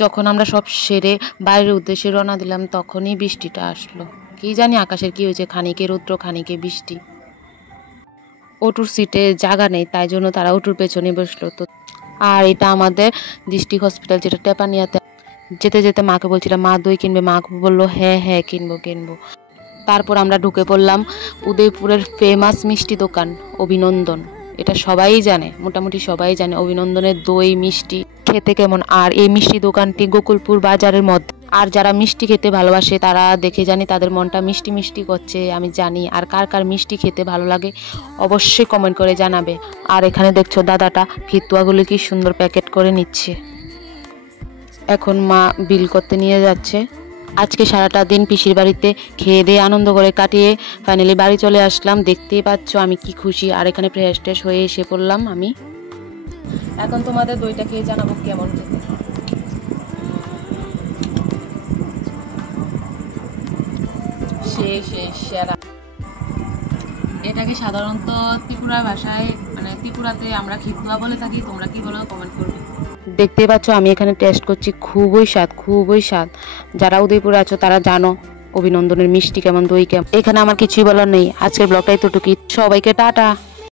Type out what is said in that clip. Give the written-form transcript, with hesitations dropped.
যখন আমরা সব সেরে বাইরের উদ্দেশ্যে রওনা দিলাম তখনই বৃষ্টিটা আসলো। কি জানি আকাশের কি হয়েছে, খানিকে রৌদ্র খানিকে বৃষ্টি। অটোর সিটে জায়গা নেই, তাই জন্য তারা অটোর পেছনে বসলো। তো আর এটা আমাদের ডিস্ট্রিক্ট হসপিটাল, যেটা টেপানিয়াতে। যেতে যেতে মাকে বলছিলাম মা দই কিনবে, মা বললো হ্যাঁ হ্যাঁ কিনবো কিনবো। তারপর আমরা ঢুকে পড়লাম উদয়পুরের ফেমাস মিষ্টি দোকান অভিনন্দন। এটা সবাই জানে, মোটামুটি সবাই জানে অভিনন্দনের দই মিষ্টি খেতে কেমন। আর এই মিষ্টি দোকানটি গোকুলপুর বাজারের মধ্যে। আর যারা মিষ্টি খেতে ভালোবাসে তারা দেখে জানি তাদের মনটা মিষ্টি মিষ্টি করছে, আমি জানি। আর কার কার মিষ্টি খেতে ভালো লাগে অবশ্যই কমেন্ট করে জানাবে। আর এখানে দেখছো দাদাটা ফিতুয়াগুলো কি সুন্দর প্যাকেট করে নিচ্ছে। এখন মা বিল করতে নিয়ে যাচ্ছে। আজকে সারাটা দিন পিসির বাড়িতে খেয়ে দিয়ে আনন্দ করে কাটিয়ে ফাইনালি বাড়ি চলে আসলাম। দেখতেই পাচ্ছ আমি কি খুশি। আর এখানে ফ্রেশ ট্রেশ হয়ে এসে পড়লাম আমি। এখন তোমাদের দইটা খেয়ে জানাবো কেমন খেতে। সেরা। এটাকে সাধারণত ত্রিপুরা ভাষায়, মানে ত্রিপুরাতে আমরা খিতুয়া বলে থাকি, তোমরা কি বলো কমেন্ট করবে। দেখতে পাচ্ছ আমি এখানে টেস্ট করছি, খুবই স্বাদ খুবই স্বাদ। যারা উদয়পুরে আছো তারা জানো অভিনন্দনের মিষ্টি কেমন, দই কেমন। এখানে আমার কিছুই বলার নেই। আজকের ব্লগটাই তো টুকি। সবাইকে টাটা।